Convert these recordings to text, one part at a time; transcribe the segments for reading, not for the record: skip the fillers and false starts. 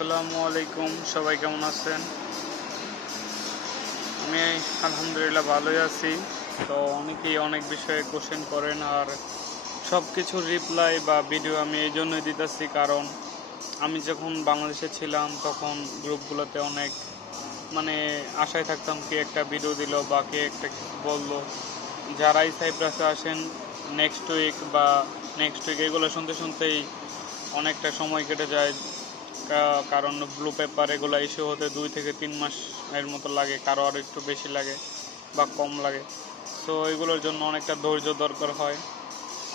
আসসালামু আলাইকুম, সবাই কেমন আছেন? আমি আলহামদুলিল্লাহ ভালোই আছি। তো অনেকেই অনেক বিষয়ে কোশ্চেন করেন, আর সব কিছুর রিপ্লাই বা ভিডিও আমি এই জন্যই দিতেছি, কারণ আমি যখন বাংলাদেশে ছিলাম তখন গ্রুপগুলোতে অনেক মানে আশায় থাকতাম কে একটা ভিডিও দিল বা কে একটা বললো। যারাই সাইপ্রাসে আসেন নেক্সট উইক এগুলো শুনতে শুনতেই অনেকটা সময় কেটে যায়। কারণ ব্লু পেপার এগুলো ইস্যু হতে 2 থেকে 3 মাস এর মতো লাগে, কারো আরও একটু বেশি লাগে বা কম লাগে। সো এগুলোর জন্য অনেকটা ধৈর্য দরকার হয়,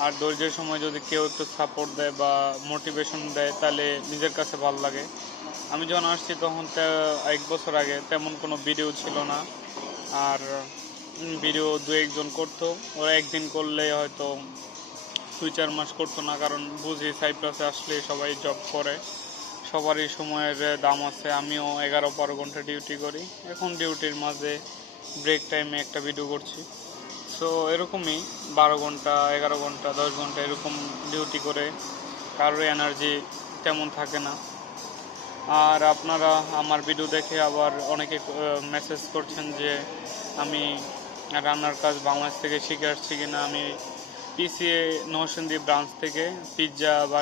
আর ধৈর্যের সময় যদি কেউ একটু সাপোর্ট দেয় বা মোটিভেশন দেয় তাহলে নিজের কাছে ভালো লাগে। আমি যখন আসছি তখন 1 বছর আগে তেমন কোনো ভিডিও ছিল না, আর ভিডিও 2-1 জন করতো। ওরা একদিন করলে হয়তো 2-4 মাস করতো না, কারণ বুঝি সাইপ্রাসে আসলে সবাই জব করে, সবারই সময়ের দাম আছে। আমিও 11-12 ঘন্টা ডিউটি করি, এখন ডিউটির মাঝে ব্রেক টাইমে একটা ভিডিও করছি। সো এরকমই 12 ঘন্টা, 11 ঘন্টা, 10 ঘন্টা এরকম ডিউটি করে কারোর এনার্জি তেমন থাকে না। আর আপনারা আমার ভিডিও দেখে আবার অনেকে মেসেজ করছেন যে আমি রান্নার কাজ বাংলাদেশ থেকে শিখে আসছি কিনা। আমি পিসিএ নরসিংদী ব্রাঞ্চ থেকে পিৎজা বা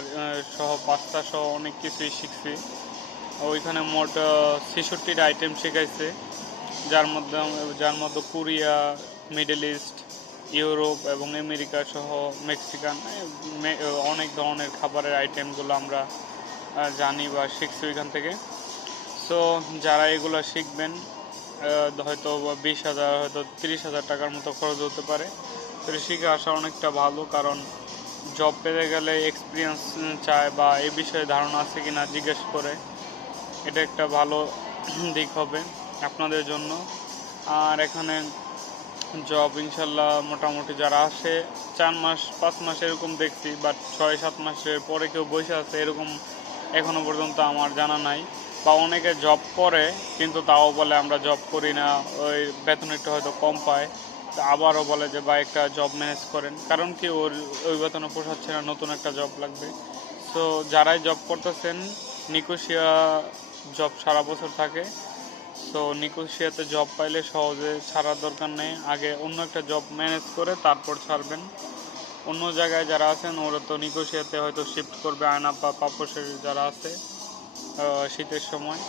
সহ পাস্তা সহ অনেক কিছুই শিখছি। ওইখানে মোট 66টা আইটেম শেখাইছে, যার মধ্যে কোরিয়া, মিডল ইস্ট, ইউরোপ এবং আমেরিকা সহ মেক্সিকান অনেক ধরনের খাবারের আইটেমগুলো আমরা জানি বা শিখছি ওইখান থেকে। সো যারা এগুলো শিখবেন হয়তো 20,000 হয়তো 30,000 টাকার মতো খরচ হতে পারে। তো শিখে আসা অনেকটা ভালো, কারণ জব পেতে গেলে এক্সপিরিয়েন্স চায় বা এই বিষয়ে ধারণা আছে কিনা জিজ্ঞেস করে। এটা একটা ভালো দিক হবে আপনাদের জন্য। আর এখানে জব ইনশাল্লাহ মোটামুটি যারা আসে 4 মাস 5 মাস এরকম দেখছি, বাট 6-7 মাসের পরে কেউ বসে আছে এরকম এখনো পর্যন্ত আমার জানা নাই। বা অনেকে জব করে কিন্তু তাও বলে আমরা জব করি না, ওই বেতন একটু হয়তো কম পায়। আবারও বলে যে বা একটা জব ম্যানেজ করেন, কারণ কি ওই বেতনে পোষাচ্ছে না, নতুন একটা জব লাগবে। সো যারাই জব করতেছেন, নিকোশিয়া জব সারা বছর থাকে। সো নিকোশিয়াতে জব পাইলে সহজে ছাড়ার দরকার নেই, আগে অন্য একটা জব ম্যানেজ করে তারপর ছাড়বেন। অন্য জায়গায় যারা আছেন ওরা তো নিকোশিয়াতে হয়তো শিফট করবে, আয়না বা পাপোশের যারা আছে শীতের সময়।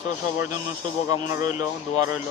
সো সবার জন্য শুভকামনা রইল, দোয়া রইল।